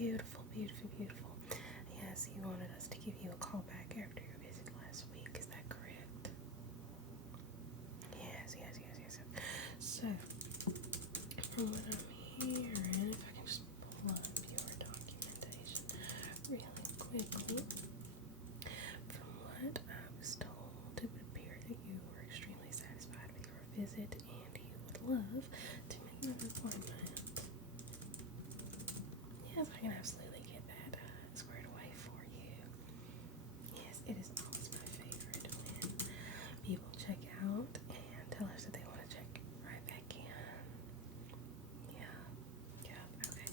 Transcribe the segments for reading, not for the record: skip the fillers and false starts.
Beautiful, beautiful, beautiful. Yes, you wanted us to give you a call back after your visit last week. Is that correct? Yes, yes, yes, yes, yes. So, from what I'm hearing, if I can just pull up your documentation really quickly. From what I was told, it would appear that you were extremely satisfied with your visit and you would love to make an appointment. Yes, I can absolutely get that squared away for you. Yes, it is always my favorite when people check out and tell us that they want to check right back in. Yeah, yeah, okay.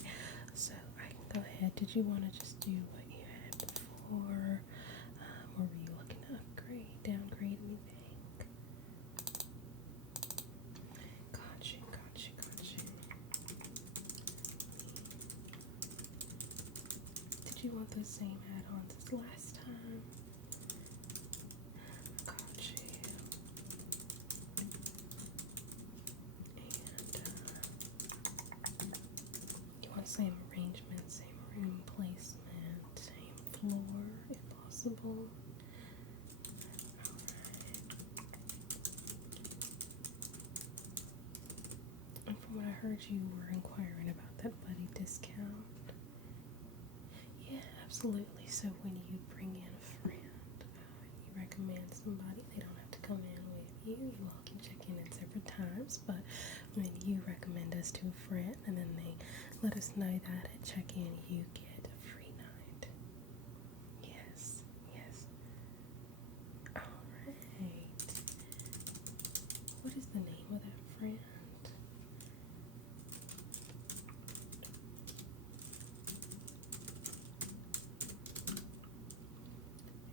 So I can go ahead. Did you want to just do what you had before? Or were you looking to upgrade, downgrade anything? Gotcha, gotcha, gotcha. Did you want the same add-ons as last time? Gotcha. And you want the same arrangement, same room placement, same floor if possible. And from what I heard, you were inquiring about that buddy discount. Yeah, absolutely. So when you bring in a friend, you recommend somebody, they don't have to come in with you. You all can check in at separate times, but when you recommend us to a friend and then they let us know that at check-in you get a free night. Yes, yes. Alright. What is the name of that friend?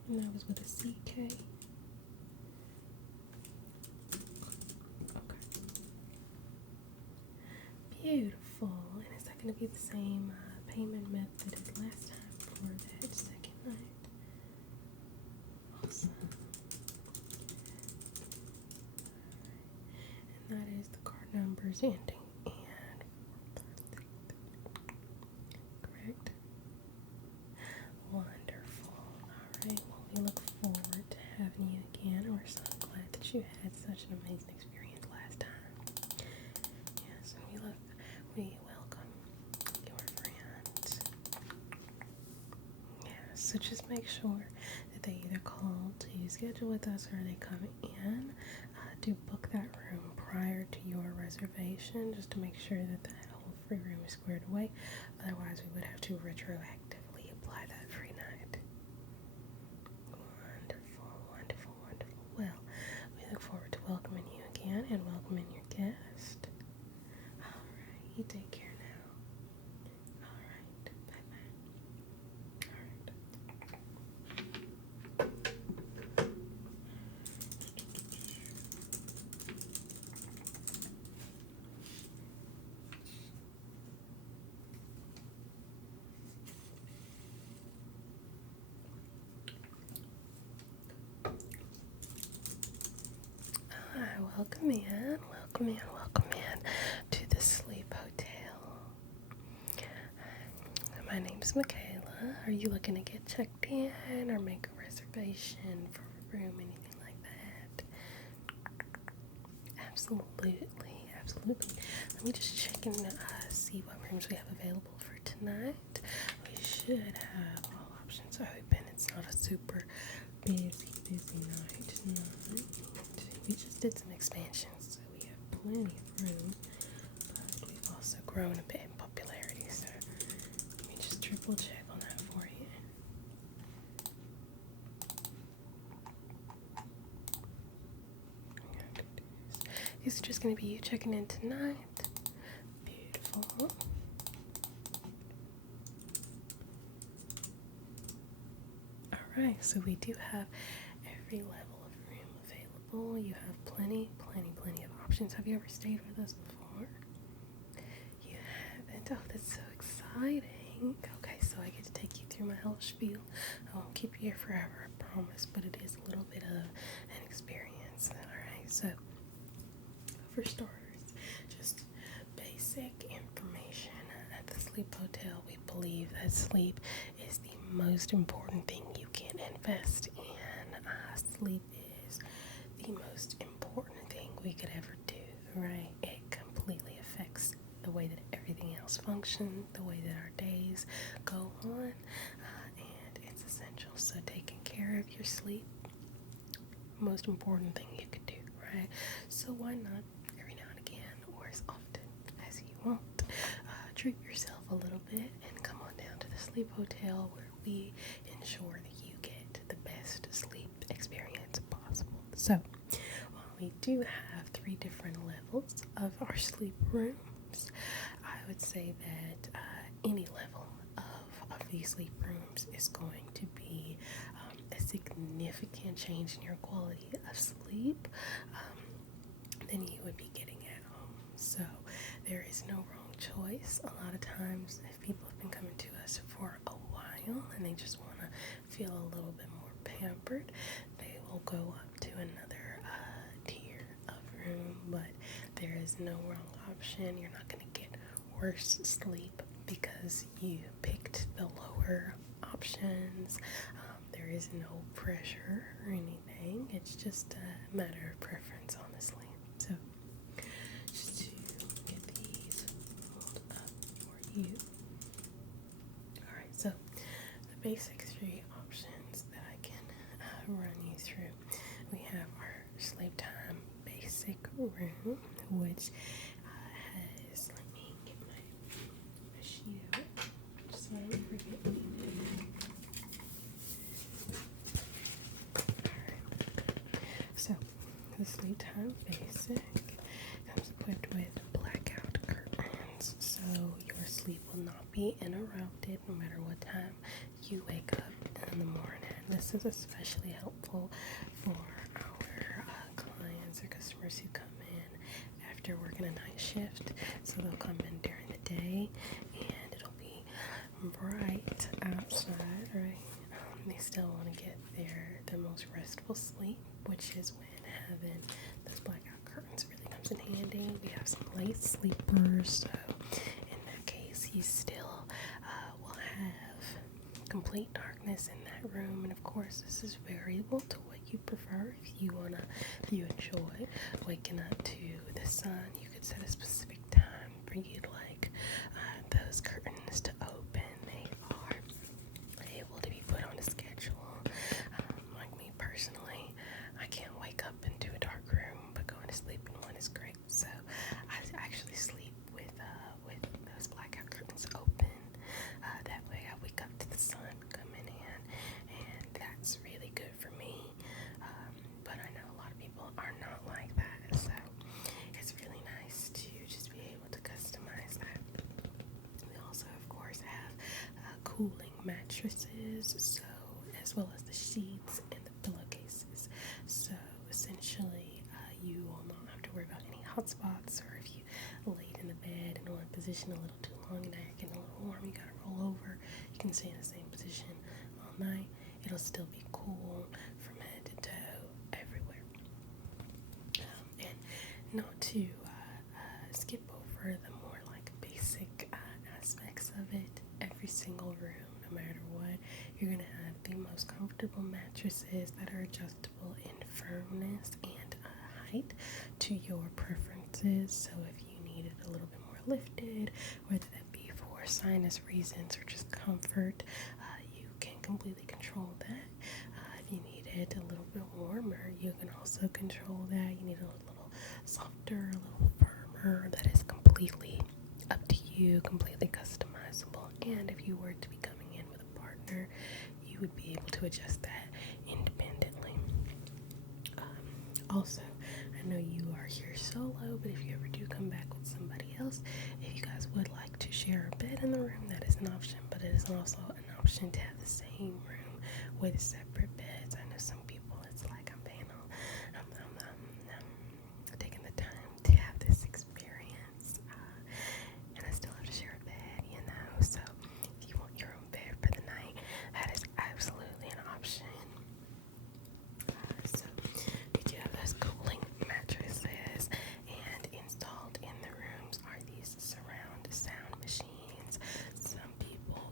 And that was with a CK. Okay. Beautiful. And is that going to be the same payment method as last time for that second night? Awesome. And that is the card numbers ending in 453. Correct? Wonderful. Alright, well, we look forward to having you again. We're so glad that you had such an amazing experience last time. Yes, and we welcome your friends. Yeah, so just make sure that they either call to schedule with us or they come in to book that room prior to your reservation, just to make sure that that whole free room is squared away. Otherwise, we would have to retroactively apply that free night. Wonderful, wonderful, wonderful. Well, we look forward to welcoming you again and welcoming your guest. Alright, you take care now. Alright, bye-bye. Alright. Welcome in, welcome in, welcome in to the Sleep Hotel. My name's Makayla. Are you looking to get checked in or make a reservation for a room, anything like that? Absolutely, absolutely. Let me just check and see what rooms we have available for tonight. We should have all options open. It's not a super busy night tonight. We just did some expansions, so we have plenty of room, but we've also grown a bit in popularity, so let me just triple check on that for you. Is it just going to be you checking in tonight? Beautiful. Alright, so we do have every level of room available. You have plenty of options. Have you ever stayed with us before? You haven't? Oh, that's so exciting. Okay, so I get to take you through my whole spiel. I won't keep you here forever, I promise, but it is a little bit of an experience. Alright, so for starters, just basic information. At the Sleep Hotel, we believe that sleep is the most important thing you can invest in. Sleep is the most important thing we could ever do, right? It completely affects the way that everything else functions, the way that our days go on, and it's essential. So taking care of your sleep, most important thing you could do, right? So why not every now and again, or as often as you want, treat yourself a little bit and come on down to the sleep hotel where we ensure that you get the best sleep experience possible. So while we do have 3 different levels of our sleep rooms, I would say that any level of these sleep rooms is going to be a significant change in your quality of sleep than you would be getting at home. So there is no wrong choice. A lot of times, if people have been coming to us for a while and they just want to feel a little bit more pampered, they will go up to another tier of room, but there is no wrong option. You're not going to get worse sleep because you picked the lower options. There is no pressure or anything. It's just a matter of preference, honestly. So just to get these pulled up for you. Alright, so the basic 3 options that I can run you through. We have our sleep time basic room, which has, let me get my sheet out just so I don't forget anything. So, the sleep time basic comes equipped with blackout curtains, so your sleep will not be interrupted no matter what time you wake up in the morning. This is especially helpful for our clients or customers who come in after working a night shift. So they'll come in during the day and it'll be bright outside, right? They still want to get their most restful sleep, which is when having those blackout curtains really comes in handy. We have some light sleepers, so in that case, you still will have complete darkness in that room. And of course, this is variable to what you prefer. If you enjoy waking up to the sun, you could set a specific time for you to like those curtains to open. They are able to be put on a schedule. Like me personally, I can't wake up into a dark room, but going to sleep in one is great. So I actually sleep with those blackout curtains open. That way I wake up to the sun coming in, and that's really good for me. But I know a lot of people are not like that, so it's really nice to just be able to customize that. We also, of course, have cooling mattresses, so as well as the sheets and the pillowcases. So essentially, you will not have to worry about any hot spots, or if you laid in the bed in one position a little too long and now you're getting a little warm, you gotta roll over. You can stay in the same position all night. It'll still be cool from head to toe everywhere. And not to skip over the more like basic aspects of it. Every single room, no matter what, you're gonna have the most comfortable mattresses that are adjustable in firmness and height to your preferences. So if you need it a little bit more lifted, whether that be for sinus reasons or just comfort, you can completely control that. If you need it a little bit warmer, you can also control that. You need it a little softer, a little firmer. That is completely up to you, completely customizable. And if you were to be coming in with a partner, you would be able to adjust that independently. Also, I know you are here solo, but if you ever do come back with somebody else, if you guys would like to share a bed in the room, that is an option, but it is also an option to have the same room with separate beds. I know some people, it's like I'm paying I'm taking the time to have this experience, and I still have to share a bed, you know. So if you want your own bed for the night, that is absolutely an option. So we do have those cooling mattresses, and installed in the rooms are these surround sound machines. Some people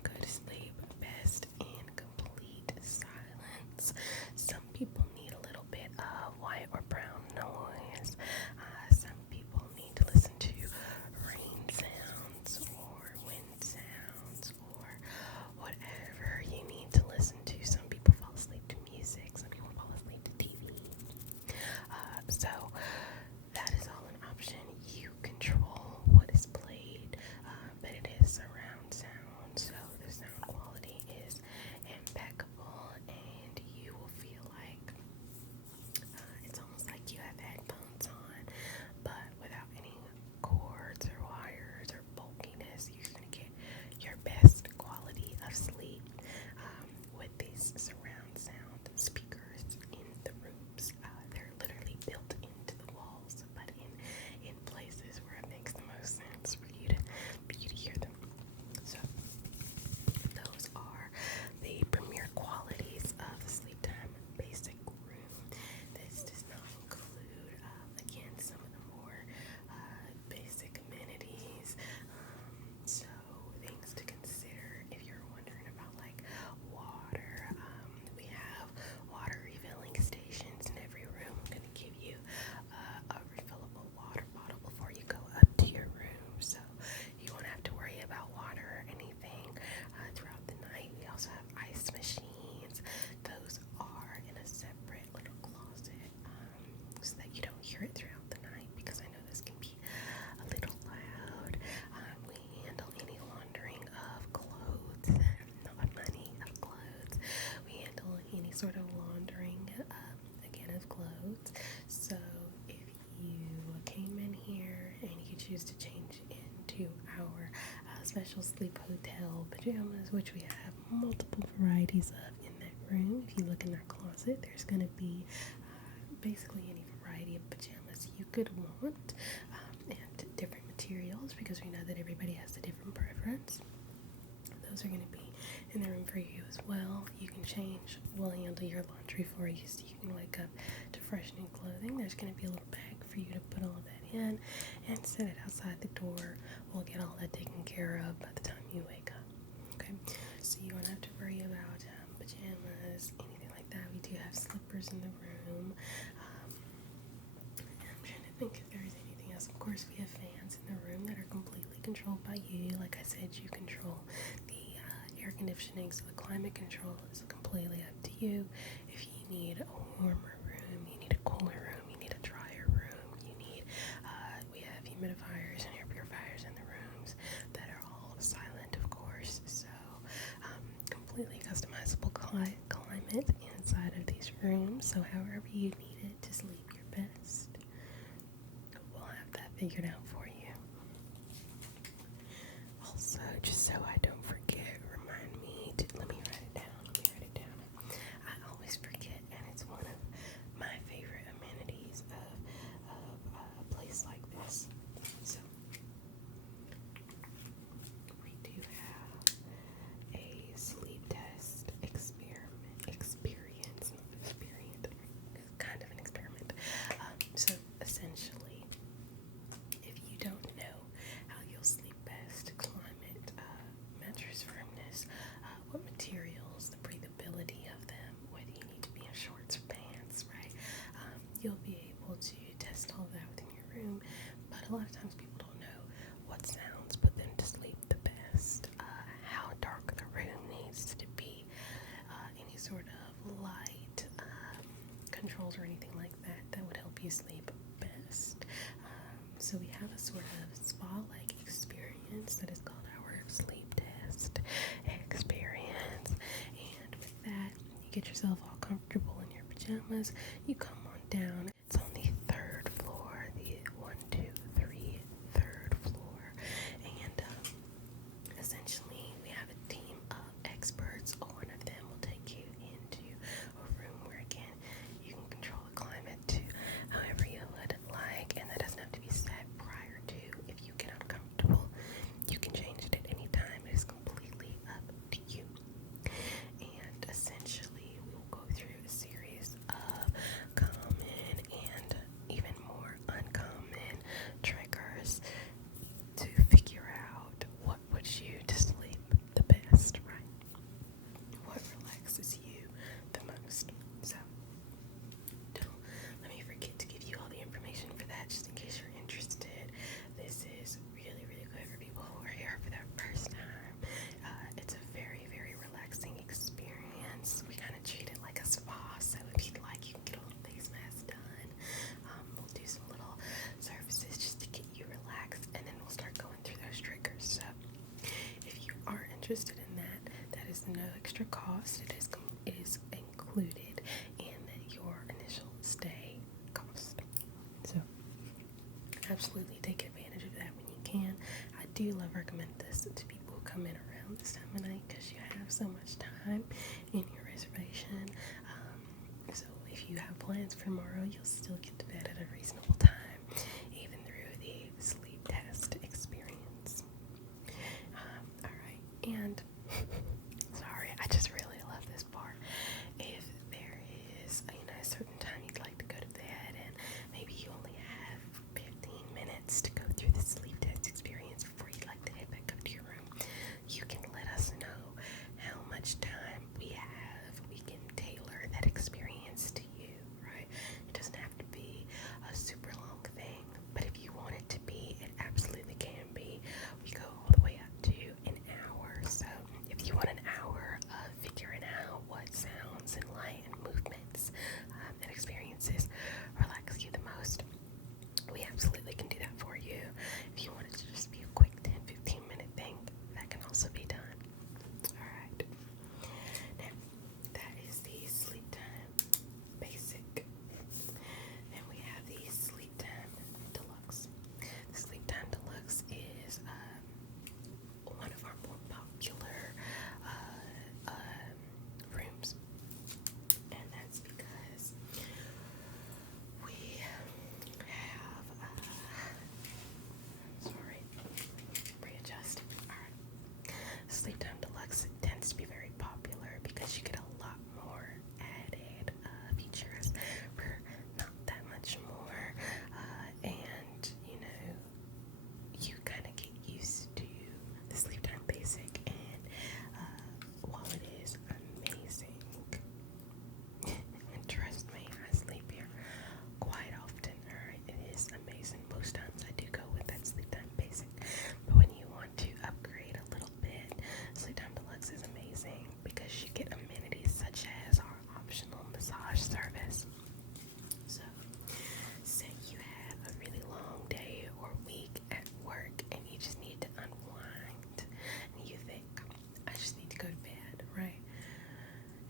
choose to change into our special sleep hotel pajamas, which we have multiple varieties of in that room. If you look in our closet, there's going to be basically any variety of pajamas you could want, and different materials, because we know that everybody has a different preference. Those are going to be in the room for you as well. You can change, we'll handle your laundry for you so you can wake up to fresh new clothing. There's going to be a little bag for you to put all of that in and set it outside the door. We'll get all that taken care of by the time you wake up. Okay, so you won't have to worry about pajamas, anything like that. We do have slippers in the room. I'm trying to think if there's anything else. Of course, we have fans in the room that are completely controlled by you. Like I said, you control the air conditioning, so the climate control is completely up to you. If you need a warmer room, you need a cooler room, you need a drier room, you need, we have humidifiers and air purifiers in the rooms that are all silent, of course, so completely customizable climate inside of these rooms, so however you need it to sleep your best, we'll have that figured out for you. Also, just so I don't forget, let me write it down. I always forget, and it's one of my favorite amenities of a place like this. So, we do have a sleep test experience, it's kind of an experiment. So, essentially, if you don't know how you'll sleep best, climate, mattress firmness, what materials, the breathability of them, whether you need to be in shorts or pants, right? You'll be able to test all that within your room, but a lot of times people don't know what sounds put them to sleep the best, how dark the room needs to be, any sort of light controls or anything like that would help you sleep best. So we have a sort of spa-like experience that is called our sleep test experience, and with that, you get yourself all comfortable in your pajamas, you come on down. It's on the third floor, the 1, 2, 3, third floor, and essentially we have a team of experts. One of them will take you into a room where, again, you can control the climate to however you would like, and that doesn't have to be set prior to. If you get uncomfortable, you can change it at any time. It is completely up to you. And essentially, we will go through a series of common and even more uncommon triggers to figure out what puts you to sleep the best, right? What relaxes you the most. So, don't let me forget to give you all the information for that, just in case you're interested. This is really, really good for people who are here for their first time. It's a very, very relaxing experience. We kind of treat it like a spa, so if you'd like, you can get a little face mask done. We'll do some little services just to get you relaxed, and then we'll start going through those triggers. So if you are interested in that, that is no extra cost. It is included in your initial stay cost. So absolutely take advantage of that when you can. I do recommend this to people who come in around this time of night, because you have so much time in your reservation. So if you have plans for tomorrow, you'll still get to bed at a reasonable time, even through the sleep test experience. Alright, and sorry, I just really love this part. If there is a certain time you'd like to go to bed, and maybe you only have 15 minutes to go through the sleep test experience before you'd like to head back up to your room, you can let us know how much time we have. We can tailor that experience to you, right? It doesn't have to be a super long basic, and while it is amazing, and trust me, I sleep here quite often. Alright, it is amazing. Most times I do go with that Sleep Time Basic, but when you want to upgrade a little bit, Sleep Time Deluxe is amazing because you get amenities such as our optional massage service. So, say you had a really long day or week at work and you just need to unwind, and you think, I just need to go to bed, right?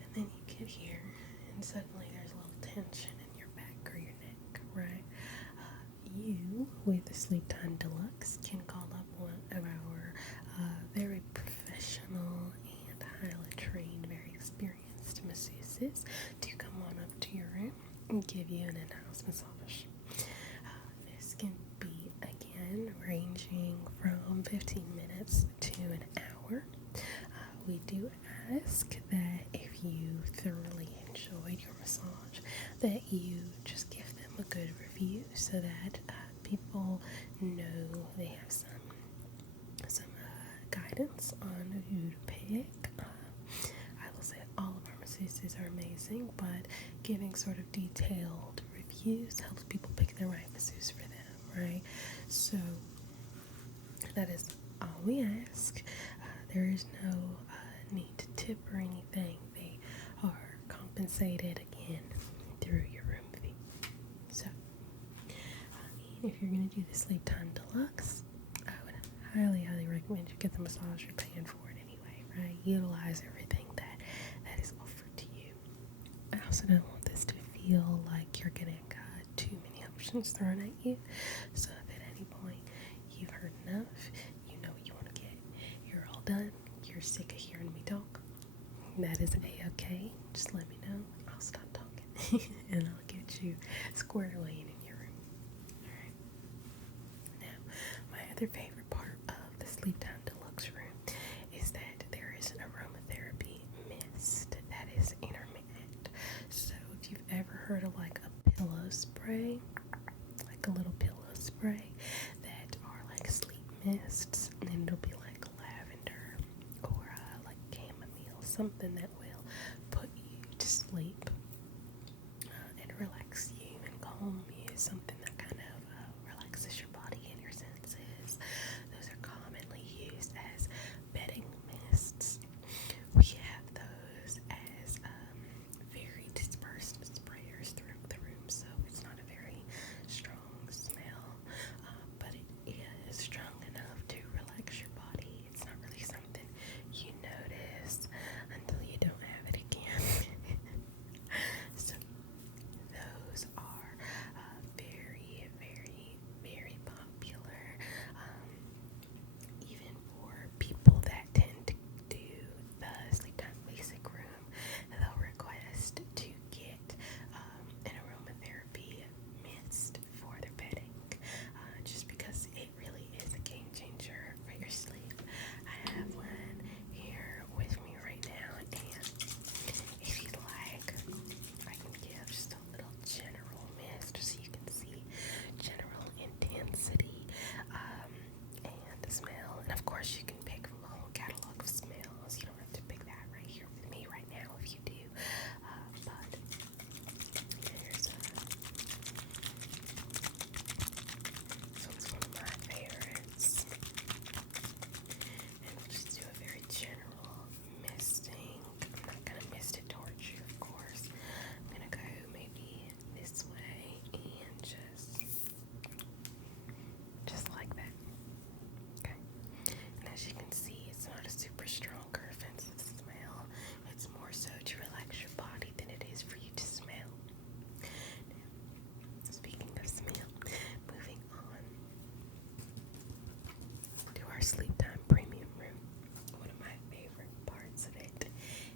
And then you get here and suddenly there's a little tension in your back or your neck, right? You, with the Sleep Time Deluxe, can call up one of our very professional and highly trained, very experienced masseuses to come on up to your room and give you an in-house massage. This can be, again, ranging from 15 minutes to an hour. We do ask that if you thoroughly enjoyed your massage, that you just give them a good review so that people know they have some guidance on who to pick. I will say all of our masseuses are amazing, but giving sort of detailed reviews helps people pick the right masseuse for them, right? So that is all we ask. There is no need to tip or anything. They are compensated again through your room fee. So, if you're going to do the Sleep Time Deluxe, I would highly recommend you get the massage. You're paying for it anyway, right? Utilize everything that is offered to you. I also don't want this to feel like you're getting too many options thrown at you. So if at any point you've heard enough, you know what you want to get, you're all done, you're sick of hearing me talk, that is a-okay. Just let me know. I'll stop talking and I'll get you squared away and in your room. Alright. Now, my other favorite part of the Sleep Time Deluxe room is that there is an aromatherapy mist that is intermittent. So if you've ever heard of like a pillow spray, like a little pillow spray that are like sleep mists, and it'll be like lavender or like chamomile, something that will put you to sleep and relax you and calm you, something that kind of relaxes your body and your senses. Those are commonly used as bedding mists. We have those as very dispersed sprayers throughout the room, so it's not a very strong smell, but it is strong enough to relax your body. It's not really something you notice until you don't have it again. So those are very popular, even for people that tend to do the Sleep Time Basic room. They'll request to get an aromatherapy mist for their bedding, just because it really is a game changer for your sleep. I have one here with me right now, and if you'd like, I can give just a little general mist so you can see general intensity and the smell. And of course, you can pick from a whole catalog of smells. You don't have to pick that right here with me right now if you do. But there's so it's one of my favorites. And we'll just do a very general misting. I'm not gonna mist it towards you, of course. I'm gonna go maybe this way and just like that. Okay. And as you can see, it's not a super strong or offensive smell. It's more so to relax your body than it is for you to smell. Now, speaking of smell, moving on to our Sleep Time Premium room. One of my favorite parts of it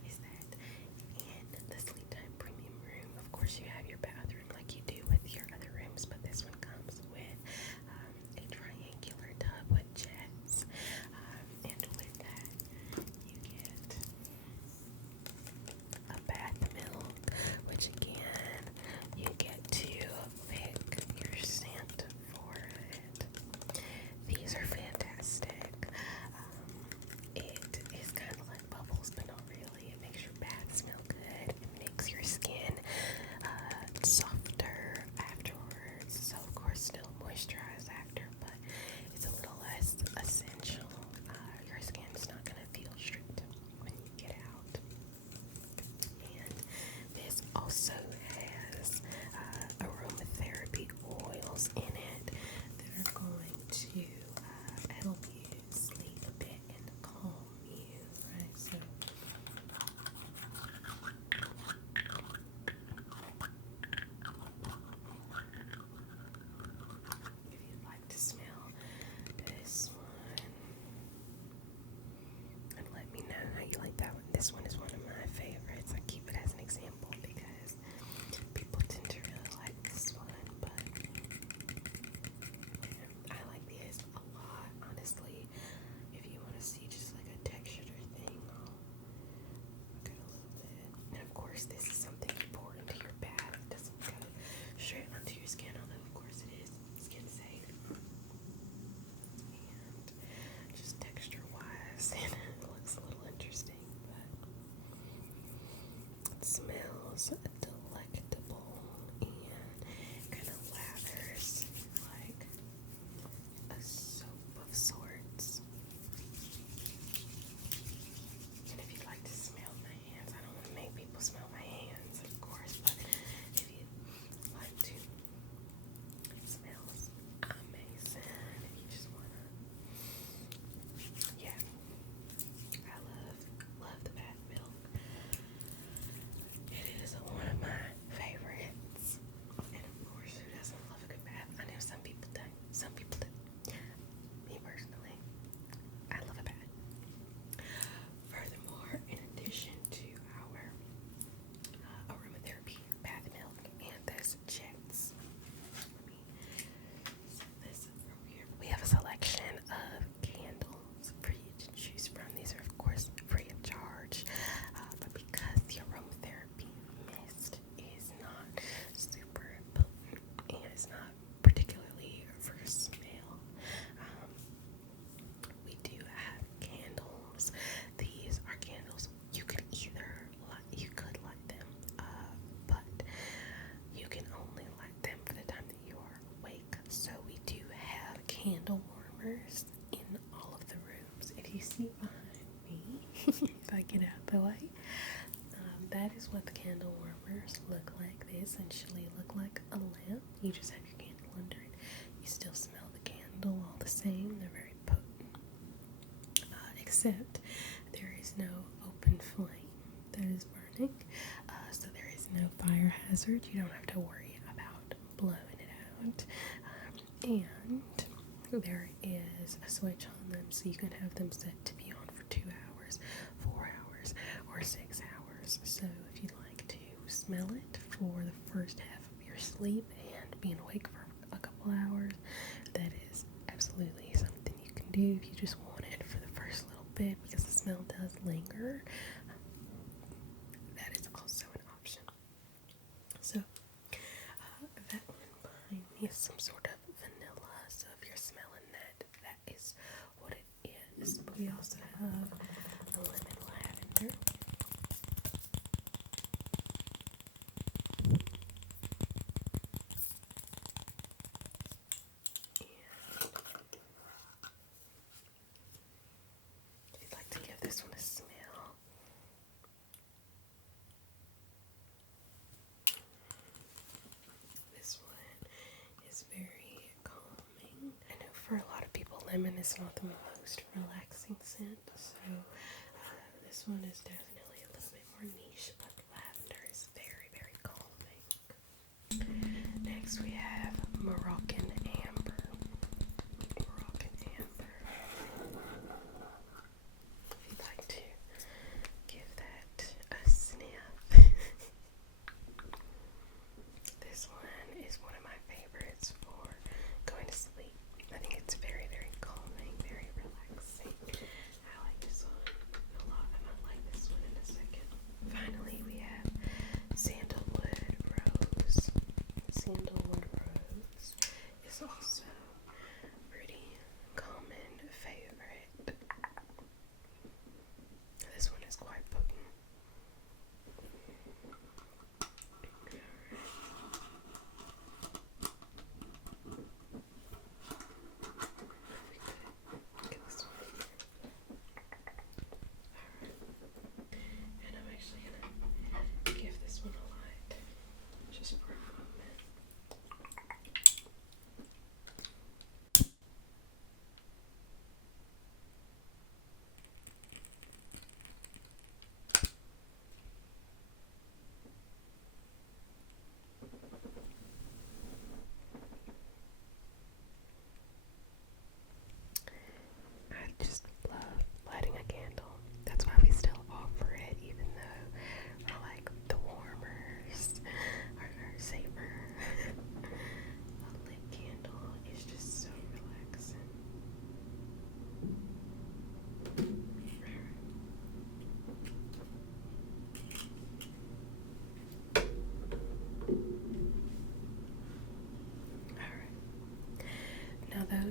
is that in the Sleep Time Premium room, of course, you have your bathroom like you do with your other rooms, but this one comes with a triangular tub with jets, and with that, you get a bath milk, which again, you get to pick your scent for it. These are fantastic. This one is one of my favorites. I keep it as an example because people tend to really like this one, but I like these a lot, honestly. If you want to see just like a textured thing, I'll look at a little bit. And of course, this is something you pour into your bath. It doesn't go straight onto your skin, although of course it is skin safe. And just texture wise, and it looks a little interesting, but it smells delectable and kind of lathers like a soap of sorts. And if you'd like to smell my hands, I don't want to make people smell my hands, of course, but if you'd like to, it smells amazing. If you just want to, yeah, I love the bath milk. It is one of my favorites. And of course, who doesn't love a good bath? I know some people don't. Some people do. Me personally, I love a bath. Furthermore, in addition to our aromatherapy bath milk and those jets, this from here, we have a selection of candles for you to choose from. These are, of course, free of charge, but because the aromatherapy mist is not super potent and it's not particularly for smell, we do have candles. These are candles you could light them, but you can only light them for the time that you are awake. So we do have candle warmers in all of the rooms. If you see behind me, if I get out the way, that is what the candle warmers look like. They essentially look like a lamp. You just have your candle under it. You still smell the candle all the same. They're very potent, except there is no open flame that is burning, so there is no fire hazard. You don't have to worry about blowing it out, and there is a switch on them, so you can have them set to be on for 2 hours, 4 hours, or 6 hours. So if you'd like to smell it for the first half of your sleep and being awake for a couple hours, that is absolutely something you can do. If you just want it for the first little bit, because the smell does linger, that is also an option. So that one behind me is some sort of vanilla, so if you're smelling that, that is what it is. But we also have a lemon lavender. If you'd like to give this one a smell, this one is very calming. I know for a lot of people, lemon is not the most relaxing scent, so this one is definitely a little bit more niche, but lavender is very, very calming. Next we have Moroccan Amber. Moroccan Amber. If you'd like to give that a sniff. This one is one of my favorites for going to sleep. I think it's very, very calming, very relaxing. I like this one a lot. I might like this one in a second. Finally, we have Sandalwood Rose. Sandalwood Rose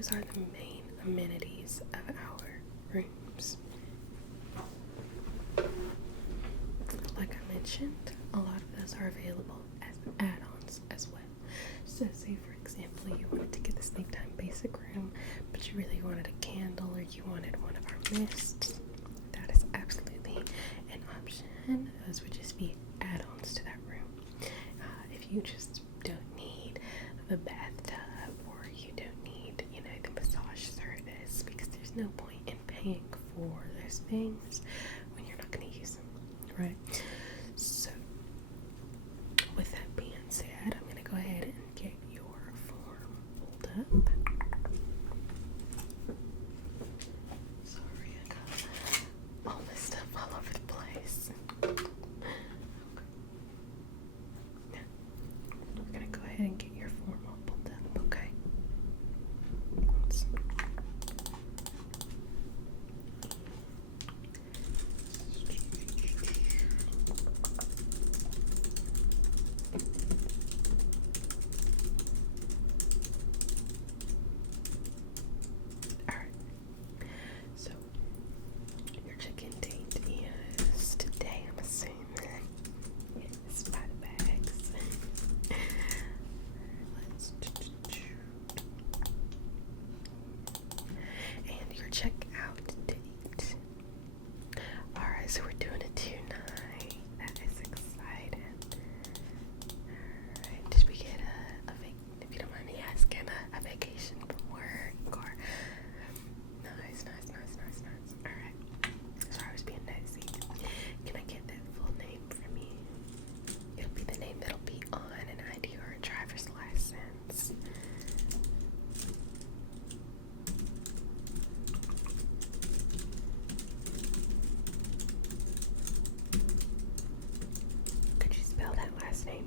those are the main amenities of our rooms. Like I mentioned, a lot of those are available as add-ons as well. So say for example you wanted to get the sleep time basic room, but you really wanted a candle or you wanted one of our mists, that is absolutely an option. Those would just be add-ons to that room. If you just don't need the bathtub, or you don't need, the massage service, because there's no point in paying for those things when you're not going to use them, right? So with that being said, I'm going to go ahead and get your form pulled up. Sorry, I got all this stuff all over the place. I'm going to go ahead and get your form all pulled up, okay? Alright, so your check-in date is today, I'm assuming. Yes, by the bags. And your check-out date. Alright, so we're doing a 2-night. That is exciting. Alright, did we get if you don't mind me asking, a vacation from work or? Nice. Alright, sorry, I was being nosy. Can I get that full name from you? It'll be the name that'll be on an ID or a driver's license. Could you spell that last name